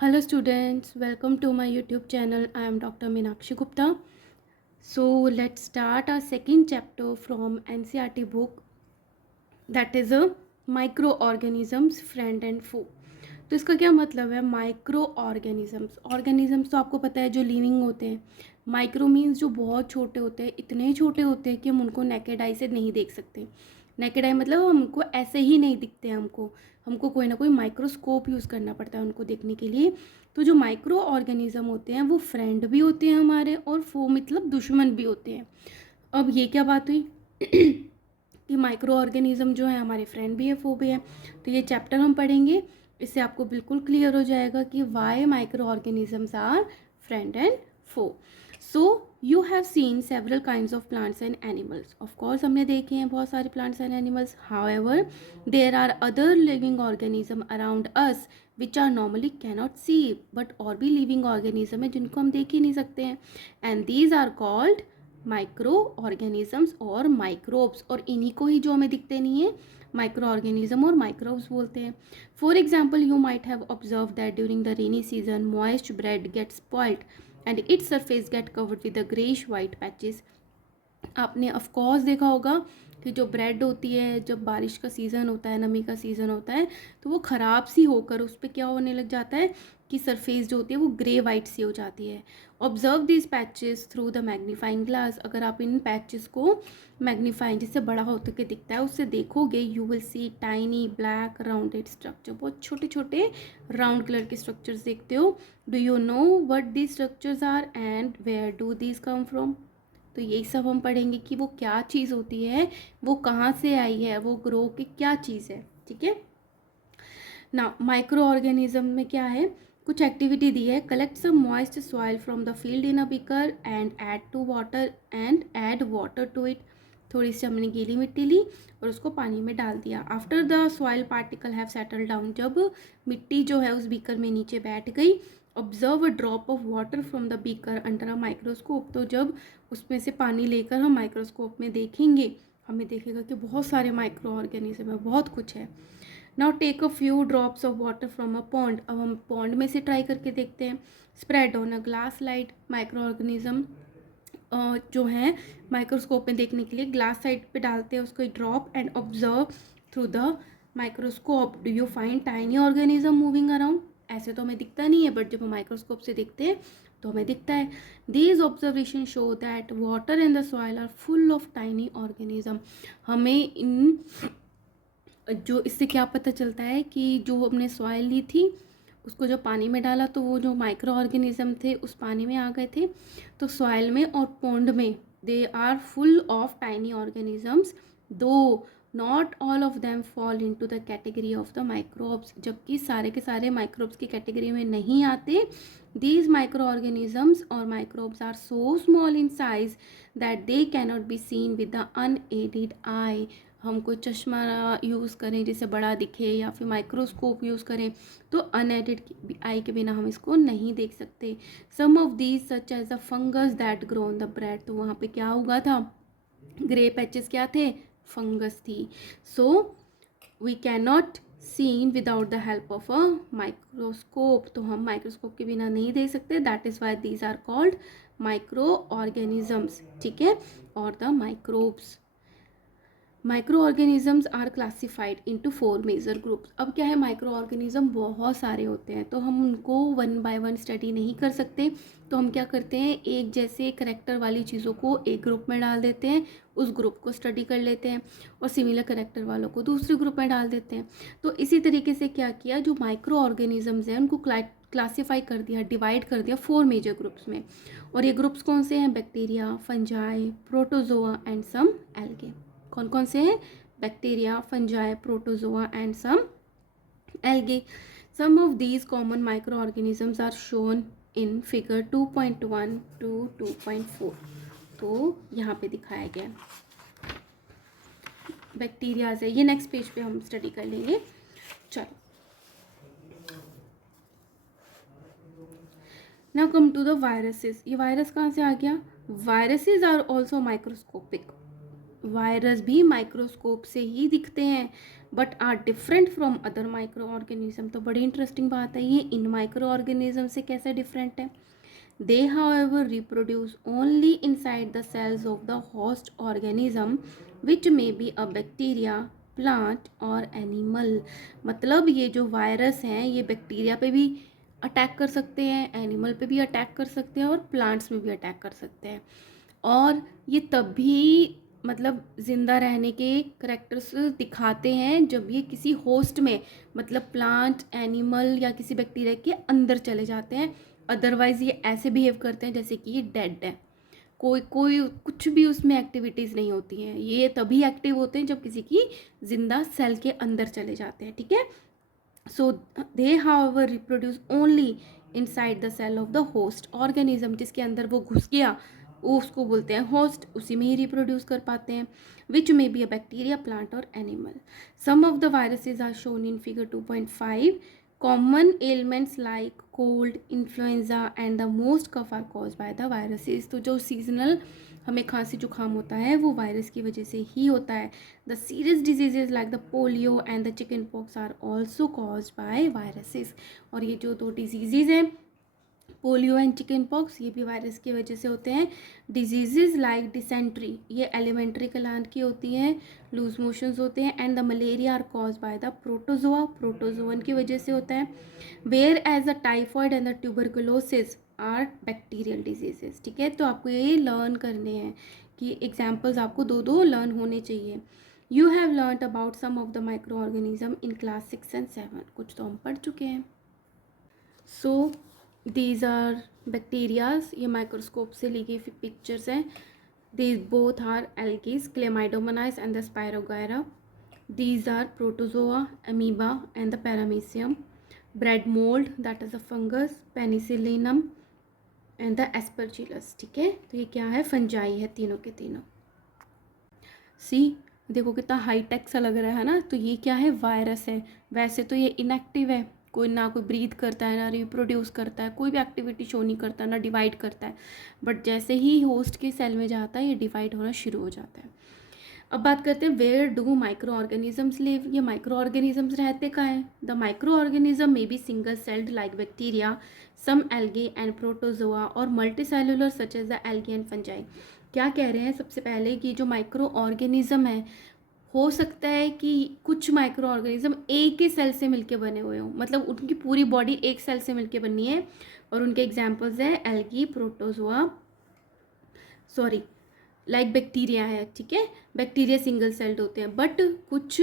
Hello students, welcome to my YouTube channel. I am Dr. Meenakshi Gupta. So let's start our second chapter from NCERT book, that is a microorganisms friend and foe. तो इसका क्या मतलब है? Micro organisms तो आपको पता है जो लिविंग होते हैं. माइक्रो मीन्स जो बहुत छोटे होते हैं, इतने छोटे होते हैं कि हम उनको नेकेड आई से नहीं देख सकते. नेकेड आई मतलब हमको ऐसे ही नहीं दिखते हैं. हमको कोई ना कोई माइक्रोस्कोप यूज़ करना पड़ता है उनको देखने के लिए. तो जो माइक्रो ऑर्गेनिज्म होते हैं वो फ्रेंड भी होते हैं हमारे, और फो मतलब दुश्मन भी होते हैं. अब ये क्या बात हुई कि माइक्रो ऑर्गेनिज्म जो है हमारे फ्रेंड भी है, फो भी है. तो ये चैप्टर हम पढ़ेंगे, इससे आपको बिल्कुल क्लियर हो जाएगा कि why micro organisms are friend and foe. So you have seen several kinds of plants and animals. Of course हमने देखे हैं बहुत सारे plants and animals. However there are other living organism around us which are normally cannot see. But और भी living organism है जिनको हम देख ही नहीं सकते हैं, and these are called micro organisms और माइक्रोब्स. और इन्हीं को ही जो हमें दिखते नहीं है माइक्रो ऑर्गेनिज्म और माइक्रोब्स बोलते हैं. For example you might have observe that during the rainy season moist bread gate spoiled and its surface get covered with the greyish white patches. आपने ऑफ कोर्स देखा होगा कि जो ब्रेड होती है, जब बारिश का सीज़न होता है, नमी का सीज़न होता है, तो वो ख़राब सी होकर उस पर क्या होने लग जाता है कि सरफेस जो होती है वो ग्रे वाइट सी हो जाती है. Observe this patches through the magnifying glass. अगर आप इन पैचेस को मैग्नीफाइंग जिससे बड़ा होते के दिखता है उससे देखोगे, you will see tiny black rounded structure. बहुत छोटे छोटे राउंड कलर के स्ट्रक्चर्स देखते हो. Do you know what these structures are and where do these come from? तो यही सब हम पढ़ेंगे कि वो क्या चीज़ होती है, वो कहाँ से आई है, वो ग्रो की क्या चीज़ है. ठीक है ना. माइक्रो ऑर्गेनिज्म में क्या है, कुछ एक्टिविटी दी है. Collect some moist soil from the field in a beaker and add water to it. थोड़ी सी हमने गीली मिट्टी ली और उसको पानी में डाल दिया. After the soil particle have settle down, जब मिट्टी जो है उस बीकर में नीचे बैठ गई, observe a drop of water from the beaker under a microscope. तो जब उसमें से पानी लेकर हम माइक्रोस्कोप में देखेंगे, हमें देखेगा कि बहुत सारे माइक्रो ऑर्गेनिज्म है, बहुत कुछ है. Now take a few drops of water from a pond. अब हम पॉन्ड में से ट्राई करके देखते हैं. Spread on a glass light. Microorganism जो है माइक्रोस्कोप में देखने के लिए ग्लास साइड पे डालते हैं उसको drop and observe through the microscope. Do you find tiny organism moving around? ऐसे तो हमें दिखता नहीं है, बट जब हम माइक्रोस्कोप से देखते हैं तो हमें दिखता है. These observation show that water and the soil are full of tiny organism. हमें इन जो इससे क्या पता चलता है कि जो हमने सॉइल ली थी उसको जब पानी में डाला तो वो जो माइक्रो ऑर्गेनिज्म थे उस पानी में आ गए थे. तो सॉइल में और पॉन्ड में they are full of tiny organisms, though not all of them fall into the category of the microbes. जबकि सारे के सारे माइक्रोब्स की कैटेगरी में नहीं आते. दीज माइक्रो ऑर्गेनिजम्स और microbes are so small in size that they cannot be seen with the unaided eye. हम कोई चश्मा यूज़ करें जिससे बड़ा दिखे या फिर माइक्रोस्कोप यूज़ करें तो अनएडेड आई के बिना हम इसको नहीं देख सकते. Some of these such as the fungus that grow on the bread. तो वहाँ पे क्या उगा था? ग्रे पैचेस क्या थे? फंगस थी. So we can not seen without the help of a microscope. तो हम माइक्रोस्कोप के बिना नहीं देख सकते. That is why these are called microorganisms. ठीक है, और the microbes. Micro organisms are classified into 4 major groups. अब क्या है, माइक्रो ऑर्गेनिज्म बहुत सारे होते हैं तो हम उनको वन बाय वन स्टडी नहीं कर सकते. तो हम क्या करते हैं, एक जैसे करेक्टर वाली चीज़ों को एक ग्रुप में डाल देते हैं, उस ग्रुप को स्टडी कर लेते हैं, और सिमिलर करेक्टर वालों को दूसरे ग्रुप में डाल देते हैं. तो इसी तरीके से क्या किया, जो माइक्रो ऑर्गेनिजम्स हैं उनको क्लासीफाई कर दिया, डिवाइड कर दिया 4 मेजर ग्रुप्स में. और ये ग्रुप्स कौन से हैं? Bacteria, fungi, protozoa and some algae. कौन कौन से हैं? Bacteria, fungi, protozoa and some algae. Some of these common micro organisms are shown in figure 2.1 to 2.4. तो यहाँ पे दिखाया गया बैक्टीरियाज है. ये नेक्स्ट पेज पे हम स्टडी कर लेंगे. चलो, now come to the viruses. ये वायरस कहाँ से आ गया? Viruses are also microscopic. Virus भी माइक्रोस्कोप से ही दिखते हैं. But are different from other micro organism. तो बड़ी इंटरेस्टिंग बात है, ये इन माइक्रो ऑर्गेनिज्म से कैसे डिफरेंट है। They, however, reproduce only inside the cells of the host organism, which may be a bacteria, plant or animal। मतलब ये जो वायरस हैं ये बैक्टीरिया पे भी अटैक कर सकते हैं, एनिमल पे भी अटैक कर सकते हैं और प्लांट्स में भी अटैक कर सकते हैं। और ये तभी मतलब ज़िंदा रहने के करेक्टर्स दिखाते हैं जब ये किसी होस्ट में, मतलब प्लांट, एनिमल या किसी बैक्टीरिया के अंदर चले जाते हैं। अदरवाइज़ ये ऐसे बिहेव करते हैं जैसे कि ये डेड है, कोई कोई कुछ भी उसमें एक्टिविटीज़ नहीं होती हैं। ये तभी एक्टिव होते हैं जब किसी की जिंदा सेल के अंदर चले जाते हैं, ठीक है। So they however reproduce only inside the cell of the host organism. जिसके अंदर वो घुस गया वो उसको बोलते हैं होस्ट, उसी में ही रिप्रोड्यूस कर पाते हैं। Which may be a bacteria, plant और animal. Some of the viruses are shown in figure 2.5। Common elements like cold, influenza and the most cough are cause by the viruses. तो जो seasonal हमें खांसी जुकाम होता है वो वायरस की वजह से ही होता है। The serious diseases like the polio and the chicken pox are also cause by viruses. और ये जो दो डिजीज़ हैं, पोलियो एंड चिकन पॉक्स, ये भी वायरस की वजह से होते हैं। डिजीजेज लाइक डिसेंट्री, ये एलिमेंट्री ग्लैंड की होती हैं, लूज मोशंस होते हैं। And the malaria are cause by the protozoa, protozoan की वजह से होता है। Whereas the typhoid and the tuberculosis are bacterial diseases, ठीक है। तो आपको ये लर्न करने हैं कि एग्जाम्पल्स आपको दो लर्न होने चाहिए। You have learn about some of the micro organism in class 6 and 7, कुछ तो हम पढ़ चुके हैं। सो दीज आर बैक्टीरियाज, ये माइक्रोस्कोप से ली गई पिक्चर्स हैं। These both are algae, chlamydomonas and the spirogyra. These are protozoa, amoeba and the paramecium. Bread mould, that is a fungus. Penicillium and the aspergillus, ठीक है। तो ये क्या है, फंजाई है तीनों के तीनों। सी देखो कितना हाईटेक सा लग रहा है ना। तो ये क्या है, वायरस है। वैसे तो ये इनएक्टिव है, कोई ना कोई ब्रीथ करता है, ना रिप्रोड्यूस करता है, कोई भी एक्टिविटी शो नहीं करता, ना डिवाइड करता है। बट जैसे ही होस्ट के सेल में जाता है ये डिवाइड होना शुरू हो जाता है। अब बात करते हैं where do micro organisms live. ये माइक्रो ऑर्गेनिजम्स रहते कहाँ हैं। The micro organism may be single celled like bacteria, some algae and protozoa, और multi cellular such as the algae and fungi. क्या कह रहे हैं, सबसे पहले कि जो माइक्रो ऑर्गेनिज्म है, हो सकता है कि कुछ माइक्रो ऑर्गेनिज्म एक ही सेल से मिलके बने हुए हों, मतलब उनकी पूरी बॉडी एक सेल से मिलके बनी है। और उनके एग्जाम्पल्स है algae, protozoa, sorry like bacteria है, ठीक है। बैक्टीरिया सिंगल सेल्ड होते हैं। बट कुछ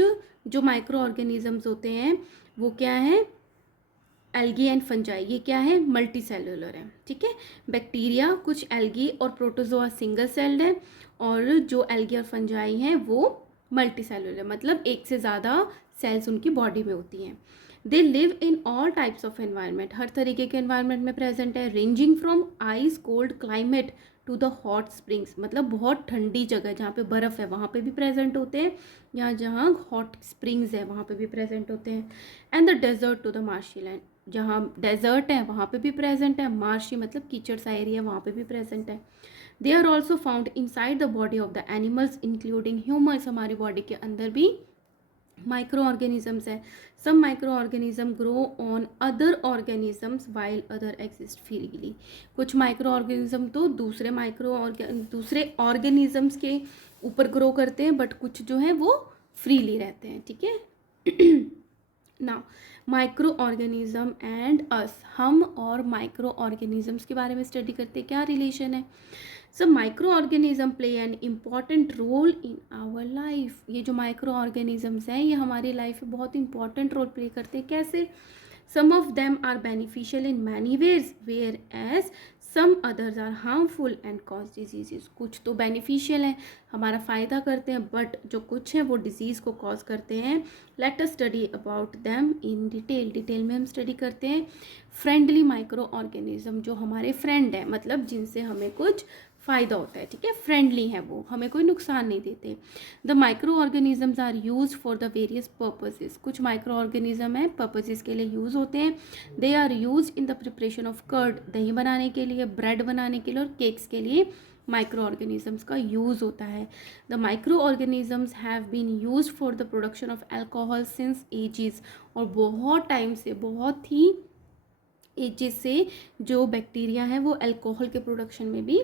जो माइक्रो ऑर्गेनिजम्स होते हैं वो क्या है, एल्गी एंड फंजाई, ये क्या है, मल्टी सेलुलर है, ठीक है। बैक्टीरिया, कुछ एल्गी और प्रोटोजोआ सिंगल सेल्ड है, और जो एल्गी और फंजाई हैं वो मल्टी सेलुलर, मतलब एक से ज़्यादा सेल्स उनकी बॉडी में होती हैं। They live in all types of environment, हर तरीके के एनवायरनमेंट में प्रेजेंट है। Ranging from ice cold climate to the hot springs, मतलब बहुत ठंडी जगह जहाँ पे बर्फ़ है वहाँ पे भी प्रेजेंट होते हैं, या जहाँ हॉट स्प्रिंग्स है वहाँ पे भी प्रेजेंट होते हैं। And the desert to the marshy land, जहाँ डेजर्ट है वहाँ पे भी प्रेजेंट है। मार्शी मतलब कीचड़ सा एरिया, वहाँ पे भी प्रेजेंट है। They are also found inside the body of the animals including humans, हमारी बॉडी के अंदर भी माइक्रो ऑर्गेनिजम्स है। Some micro organism grow on other organisms while other exist freely. कुछ माइक्रो ऑर्गेनिज्म तो दूसरे ऑर्गेनिजम्स के ऊपर ग्रो करते हैं, बट कुछ जो है वो फ्रीली रहते हैं, ठीक है। नाउ माइक्रो ऑर्गेनिज्म एंड अस, हम और माइक्रो ऑर्गेनिजम्स के बारे में स्टडी करते हैं, क्या रिलेशन है। So micro organism play an important role in our life. ये जो माइक्रो ऑर्गेनिजम्स हैं ये हमारी लाइफ में बहुत इंपॉर्टेंट रोल प्ले करते हैं। कैसे, some of them are beneficial in many ways whereas some others are harmful and cause diseases. कुछ तो बेनिफिशियल हैं, हमारा फ़ायदा करते हैं, बट जो कुछ हैं वो डिजीज़ को कॉज करते हैं। Let us study about them in detail, detail में हम स्टडी करते हैं। फ्रेंडली माइक्रो ऑर्गेनिज्म, जो हमारे फ्रेंड हैं, मतलब जिनसे हमें कुछ फ़ायदा होता है, ठीक है, फ्रेंडली है वो, हमें कोई नुकसान नहीं देते। The micro organisms are use for the various purposes, कुछ माइक्रो ऑर्गेनिज्म है पर्पसेस के लिए यूज़ होते हैं। They are use in the preparation of curd, दही बनाने के लिए, ब्रेड बनाने के लिए और केक्स के लिए माइक्रो ऑर्गेनिजम्स का यूज़ होता है। The micro organisms have been used for the production of alcohol since ages, और बहुत टाइम से, बहुत ही एजेस से जो बैक्टीरिया है वो अल्कोहल के प्रोडक्शन में भी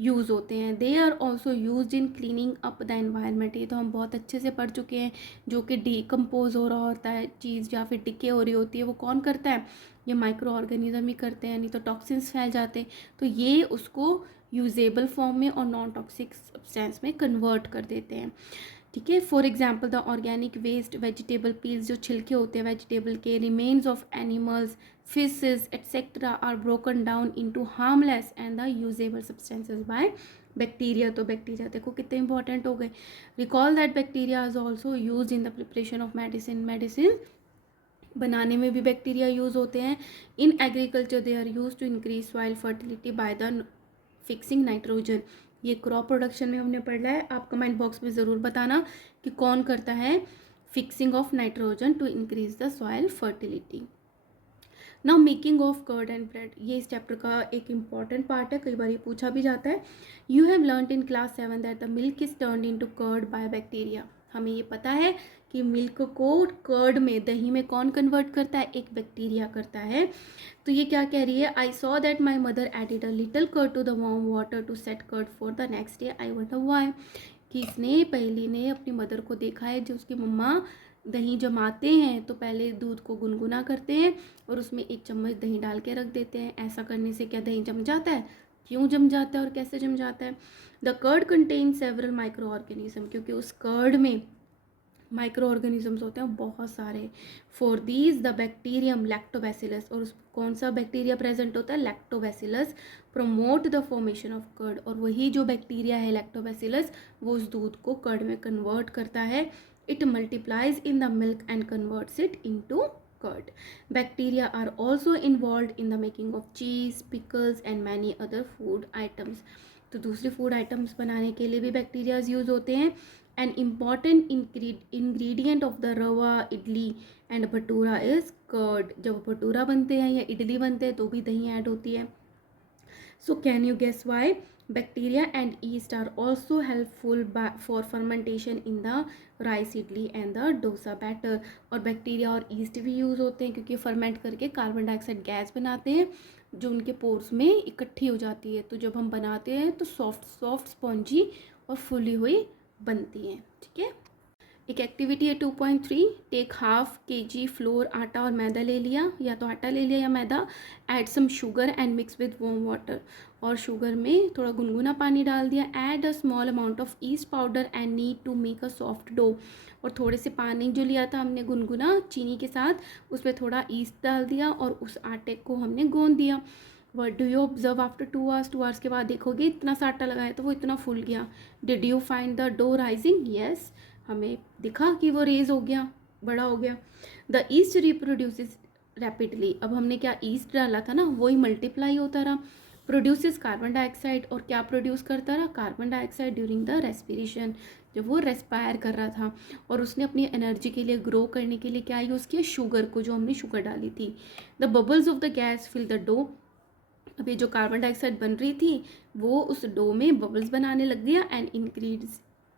यूज़ होते हैं। They are also use in cleaning up the environment, ये तो हम बहुत अच्छे से पढ़ चुके हैं। जो कि डिकम्पोज हो रहा होता है चीज़ या फिर डिके हो रही होती है, वो कौन करता है? ये माइक्रो ऑर्गेनिज्म ही करते हैं, नहीं तो टॉक्सिन्स फैल जाते हैं। तो ये उसको यूजेबल फॉर्म में और नॉन टॉक्सिक सब्सटेंस में कन्वर्ट कर देते हैं। ठीक है। For example the organic waste, vegetable peels, जो छिलके होते हैं वेजिटेबल के, remains of animals, fishes etcetera are broken down into harmless and the usable substances by bacteria. तो बैक्टीरिया देखो कितने इंपॉर्टेंट हो गए। Recall that bacteria is also use in the preparation of medicine, medicine बनाने में भी bacteria use होते हैं। In agriculture they are use to increase soil fertility by the fixing nitrogen. ये क्रॉप प्रोडक्शन में हमने पढ़ा है। आप कमेंट बॉक्स में ज़रूर बताना कि कौन करता है fixing of nitrogen to increase the soil fertility. Now making of curd and bread, ये इस चैप्टर का एक इंपॉर्टेंट पार्ट है, कई बार ये पूछा भी जाता है। You have learned in class 7 that the milk is turned into curd by bacteria. हमें ये पता है कि मिल्क को कर्ड में, दही में कौन कन्वर्ट करता है? एक बैक्टीरिया करता है। तो ये क्या कह रही है? I saw that my mother added a little curd to the warm water to set curd for the next day, I wonder why. कि इसने, पहली ने अपनी मदर को देखा है, जो उसकी मम्मा दही जमाते हैं तो पहले दूध को गुनगुना करते हैं और उसमें 1 चम्मच दही डाल के रख देते हैं। ऐसा करने से क्या दही जम जाता है? क्यों जम जाता है और कैसे जम जाता है? The curd contain several micro organism, क्योंकि उस कर्ड में माइक्रो ऑर्गेनिजम्स होते हैं बहुत सारे। For these the bacterium lactobacillus, और उस कौन सा बैक्टीरिया प्रेजेंट होता है? Lactobacillus promote the formation of curd, और वही जो बैक्टीरिया है लैक्टोबैसिलस वो उस दूध को कर्ड में कन्वर्ट करता है। It multiplies in the milk and converts it into curd. Bacteria are also involve in the making of cheese, pickles and many other food items. तो दूसरे फूड आइटम्स बनाने के लिए भी बैक्टीरियाज यूज होते हैं। An important ingredient of the rava, idli and bhatura is curd. जब भटूरा बनते हैं या इडली बनते हैं तो भी दही ऐड होती है। So can you guess why? Bacteria and yeast are also helpful for fermentation in the rice, idli and the dosa batter. और बैक्टीरिया और ईस्ट भी यूज़ होते हैं क्योंकि फर्मेंट करके कार्बन डाइऑक्साइड गैस बनाते हैं जो उनके पोर्स में इकट्ठी हो जाती है। तो जब हम बनाते हैं तो सॉफ्ट स्पॉन्जी और फुली हुई बनती हैं। ठीक है। एक एक्टिविटी है 2.3, टेक हाफ kg फ्लोर, आटा और मैदा ले लिया, या तो आटा ले लिया या मैदा, add some sugar and mix with warm water, और शुगर में थोड़ा गुनगुना पानी डाल दिया। Add a small amount of yeast powder and knead to make a soft dough, और थोड़े से पानी जो लिया था हमने गुनगुना चीनी के साथ, उसमें थोड़ा ईस्ट डाल दिया और उस आटे को हमने गूंद दिया। What do you observe after 2 hours? 2 hours के बाद देखोगे इतना सा आटा लगाया तो वो इतना फूल गया। Did you find the dough rising? Yes, हमें दिखा कि वो रेज हो गया, बड़ा हो गया। द ईस्ट रिप्रोड्यूसेस रैपिडली, अब हमने क्या ईस्ट डाला था ना, वही मल्टीप्लाई होता रहा। प्रोड्यूसेस कार्बन डाइऑक्साइड, और क्या प्रोड्यूस करता रहा? Carbon dioxide during the respiration, जब वो रेस्पायर कर रहा था। और उसने अपनी एनर्जी के लिए, ग्रो करने के लिए क्या यूज़ किया? शुगर को, जो हमने शुगर डाली थी। The bubbles of the gas fill the dough, अब ये जो कार्बन डाइऑक्साइड बन रही थी वो उस डो में बबल्स बनाने लग गया एंड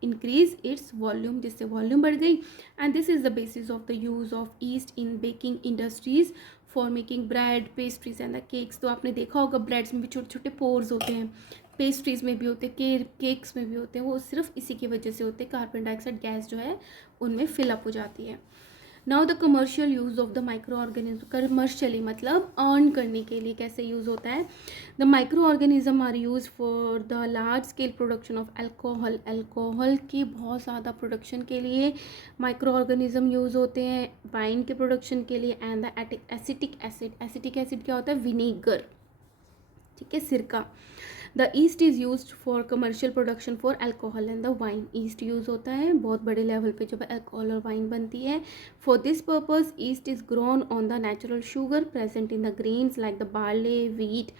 इंक्रीज इट्स वॉल्यूम, जिससे वॉल्यूम बढ़ गई। And this is the basis of the use of east in baking industries for making bread, pastries and the cakes. तो आपने देखा होगा ब्रेड्स में भी छोटे छोटे पोर्स होते हैं, पेस्ट्रीज में भी होते हैं, केक्स में भी होते हैं, वो सिर्फ इसी की वजह से होते हैं, कार्बन डाइऑक्साइड गैस जो है उनमें फिलअप हो जाती है। Now the commercial use of the micro organism, commercially मतलब अर्न करने के लिए कैसे यूज़ होता है? The micro organism are use for the large scale production of alcohol, alcohol की बहुत ज़्यादा प्रोडक्शन के लिए माइक्रो ऑर्गेनिज्म यूज़ होते हैं। वाइन के प्रोडक्शन के लिए। And the acetic acid, acetic acid क्या होता है? विनेगर, ठीक है, सिरका। The east is use for commercial production for alcohol and the wine, east use होता है बहुत बड़े लेवल पे जब अल्कोहल और वाइन बनती है। For this purpose east is grown on the natural sugar present in the grains like the barley, wheat,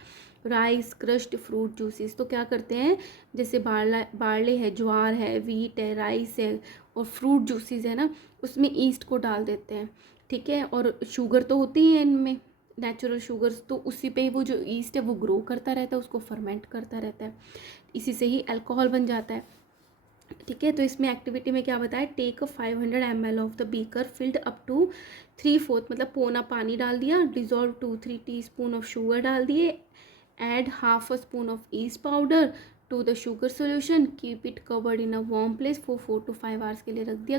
rice, crushed fruit juices. तो क्या करते हैं, जैसे बार्ले है, ज्वार है, वीट है, राइस है और फ्रूट जूसेस है ना, उसमें ईस्ट को डाल देते हैं। ठीक है, और शुगर तो होती है इनमें, नेचुरल शुगर्स, तो उसी पे ही वो जो ईस्ट है वो ग्रो करता रहता है, उसको फर्मेंट करता रहता है, इसी से ही अल्कोहल बन जाता है। ठीक है, तो इसमें एक्टिविटी में क्या बताया, take 500 ml of the beaker filled up to 3/4, मतलब पौना पानी डाल दिया, डिजॉल्व 2-3 टीस्पून ऑफ शुगर डाल दिए, add half a spoon of yeast powder to the sugar solution, keep it covered in a warm place for 4 to 5 hours के लिए रख दिया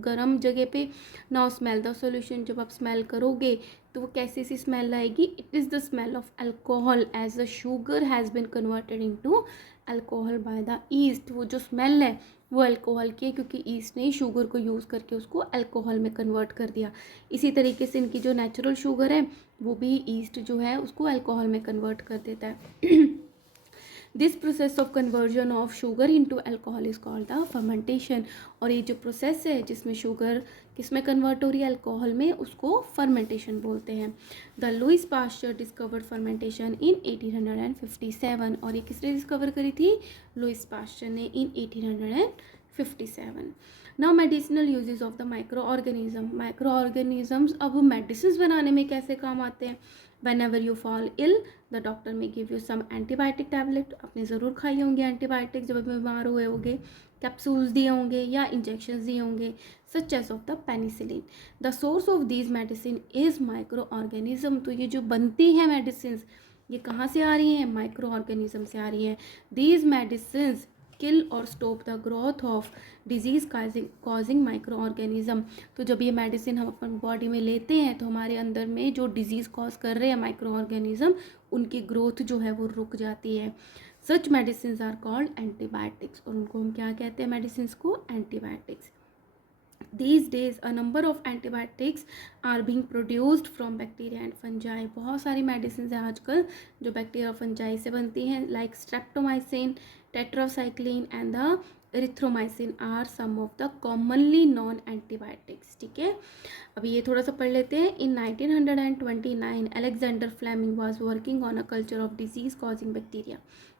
गरम जगह पे। नाउ स्मेल द सोल्यूशन, जब आप स्मेल करोगे तो वो कैसी सी स्मेल आएगी, it is the smell of alcohol as the sugar has bin converted into alcohol by the yeast. वो जो स्मेल है वो अल्कोहल की है, क्योंकि ईस्ट ने शुगर को यूज़ करके उसको अल्कोहल में कन्वर्ट कर दिया। इसी तरीके से इनकी जो नेचुरल शुगर है वो भी ईस्ट जो है उसको अल्कोहल में कन्वर्ट कर देता है। This process of conversion of sugar into alcohol is called the fermentation. और ये जो प्रोसेस है जिसमें शुगर किस में कन्वर्ट हो रही है, अल्कोहल में, उसको फर्मेंटेशन बोलते हैं। The Louis Pasteur discovered fermentation in 1857, और ये किसने डिस्कवर करी थी, लुइस पास्चर ने इन 1857। Now medicinal uses of the micro organism. Micro organisms अब मेडिसिन बनाने में कैसे काम आते हैं। Whenever you fall ill, the doctor may give you some antibiotic tablet. आपने ज़रूर खाई होंगी एंटीबायोटिक जब बीमार हुए होंगे, कैप्सूल्स दिए होंगे या इंजेक्शंस दिए होंगे, such as of the penicillin. The source of these medicine is micro organism. तो ये जो बनती हैं मेडिसिन, ये कहाँ से आ रही हैं, माइक्रो ऑर्गेनिज्म से आ रही हैं। दीज मेडिसिन किल और stop the growth of disease causing micro organism. तो जब ये मेडिसिन हम अपन बॉडी में लेते हैं तो हमारे अंदर में जो डिजीज़ कॉज कर रहे हैं माइक्रो ऑर्गेनिज्म, उनकी ग्रोथ जो है वो रुक जाती है। सच मेडिसिन आर कॉल्ड एंटीबायोटिक्स, और उनको हम क्या कहते हैं, मेडिसिन को, antibiotics. These days a number of antibiotics are being produced from bacteria and fungi. बहुत सारी मेडिसिन हैं आजकल जो बैक्टीरिया और फंजाई से बनती हैं, like streptomycin, tetracycline and the erythromycin are some of the commonly known antibiotics. ठीक है, अभी ये थोड़ा सा पढ़ लेते हैं। In 1929 Alexander Fleming was working on a culture of disease causing bacteria.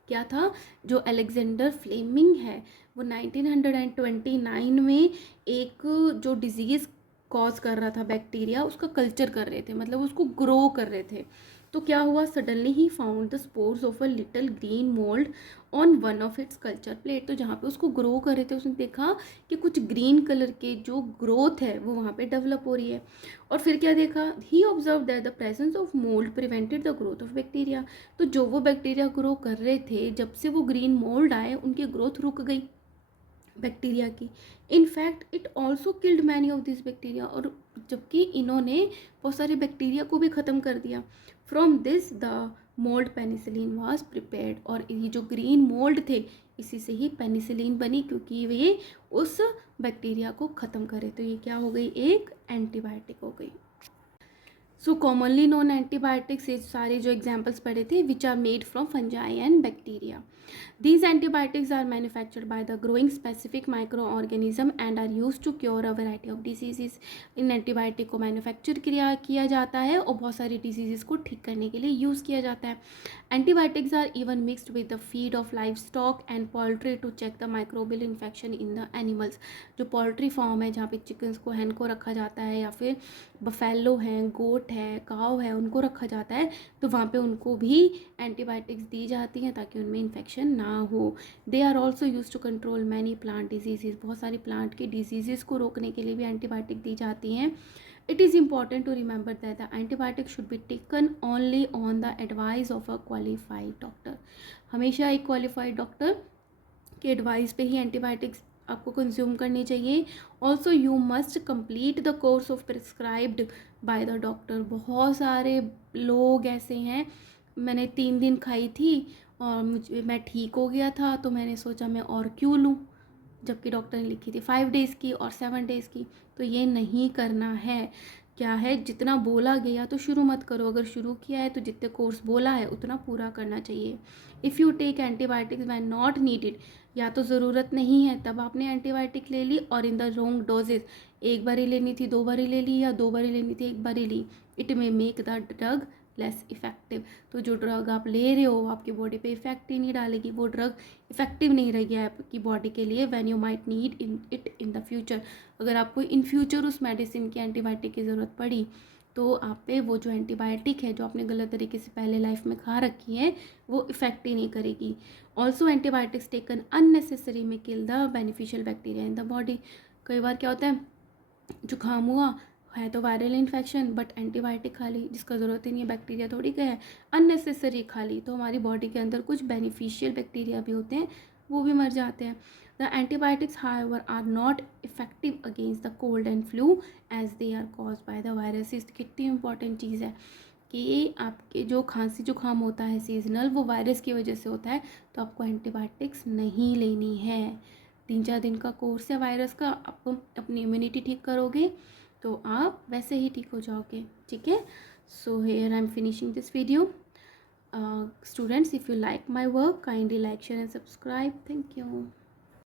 क्या था, जो अलेक्जेंडर फ्लेमिंग है वो 1929 में एक जो डिजीज़ कॉज कर रहा था बैक्टीरिया, उसका कल्चर कर रहे थे, मतलब उसको ग्रो कर रहे थे। तो क्या हुआ, suddenly he found the spores of a little green mould on one of its culture plate. तो जहाँ पे उसको ग्रो कर रहे थे उसने देखा कि कुछ ग्रीन कलर के जो ग्रोथ है वो वहाँ पे डेवलप हो रही है। और फिर क्या देखा, he observe that the presence of mould prevented the growth of bacteria. तो जो वो बैक्टीरिया ग्रो कर रहे थे, जब से वो ग्रीन मोल्ड आए उनकी ग्रोथ रुक गई बैक्टीरिया की। In fact it also killed many of this bacteria, और जबकि इन्होंने बहुत सारे बैक्टीरिया को भी ख़त्म कर दिया। From this the mould penicillin was prepared, और ये जो ग्रीन मोल्ड थे इसी से ही पेनिसिलिन बनी, क्योंकि वे उस बैक्टीरिया को ख़त्म करे। तो ये क्या हो गई, एक एंटीबायोटिक हो गई। सो कॉमनली नॉन एंटीबायोटिक्स, ये सारे जो एग्जाम्पल्स पढ़े थे, which are made from fungi and bacteria. These antibiotics are manufactured by the growing specific microorganism and are used to cure a variety of diseases. In antibiotic को manufacture किया जाता है और बहुत सारी डिजीज़ को ठीक करने के लिए यूज़ किया जाता है। Antibiotics are even mixed with the feed of livestock and poultry to check the microbial infection in the animals. जो पोल्ट्री फार्म है जहाँ पे चिकन्स को, हैन को रखा जाता है, या फिर बफेलो हैं, गोट है, काव है, उनको रखा जाता है, तो वहाँ पे उनको भी एंटीबायोटिक्स दी जाती हैं ताकि उनमें इन्फेक्शन ना हो। They are also use to control many plant disease. बहुत सारी प्लांट की डिजीज़ को रोकने के लिए भी एंटीबायोटिक दी जाती हैं। It is important to remember that the antibiotic should be taken only on the advice of a qualified doctor. हमेशा एक क्वालिफाइड डॉक्टर के एडवाइस पे ही एंटीबायोटिक्स आपको कंज्यूम करनी चाहिए। Also you must complete the course of prescribed by the doctor. बहुत सारे लोग ऐसे हैं, मैंने 3 दिन खाई थी और मैं ठीक हो गया था, तो मैंने सोचा मैं और क्यों लूँ, जबकि डॉक्टर ने लिखी थी 5 डेज़ की और 7 डेज़ की। तो ये नहीं करना है। क्या है, जितना बोला गया तो शुरू मत करो, अगर शुरू किया है तो जितने कोर्स बोला है उतना पूरा करना चाहिए। If you take antibiotics when not needed, या तो ज़रूरत नहीं है तब आपने एंटीबायोटिक ले ली, और इन द रॉन्ग डोजेज, एक बार ही लेनी थी 2 बार ही ले ली, या 2 बार ही लेनी थी 1 बार ही ली, it may make the drug less effective. तो जो ड्रग आप ले रहे हो आपकी बॉडी पे इफेक्ट ही नहीं डालेगी, वो ड्रग इफेक्टिव नहीं रहेगी आपकी बॉडी के लिए। When you might need it in the future, अगर आपको इन फ्यूचर उस मेडिसिन की, एंटीबायोटिक की ज़रूरत पड़ी, तो आप पे वो जो एंटीबायोटिक है जो आपने गलत तरीके से पहले लाइफ में खा रखी है वो इफ़ेक्ट ही नहीं करेगी. ऑल्सो एंटीबायोटिक्स टेकन अननेसेसरी में kill the beneficial bacteria in the body. कई बार क्या होता है, जुकाम हुआ है तो वायरल इन्फेक्शन, बट एंटीबायोटिक खा ली जिसका ज़रूरत ही नहीं है, बैक्टीरिया थोड़ी का है, अननेसेसरी खा ली तो हमारी बॉडी के अंदर कुछ बेनिफिशियल बैक्टीरिया भी होते हैं, वो भी मर जाते हैं. The antibiotics however are not effective against the cold and flu as they are cause by the viruses. कितनी इंपॉर्टेंट चीज़ है कि आपके जो खांसी जुकाम होता है सीजनल, वो वायरस की वजह से होता है, तो आपको एंटीबायोटिक्स नहीं लेनी है. 3-4 दिन का कोर्स है वायरस का, आप अपनी इम्यूनिटी ठीक करोगे तो आप वैसे ही ठीक हो जाओगे. ठीक है. So here I am finishing this video. Students, if you like my work, kindly like, share and subscribe. Thank you.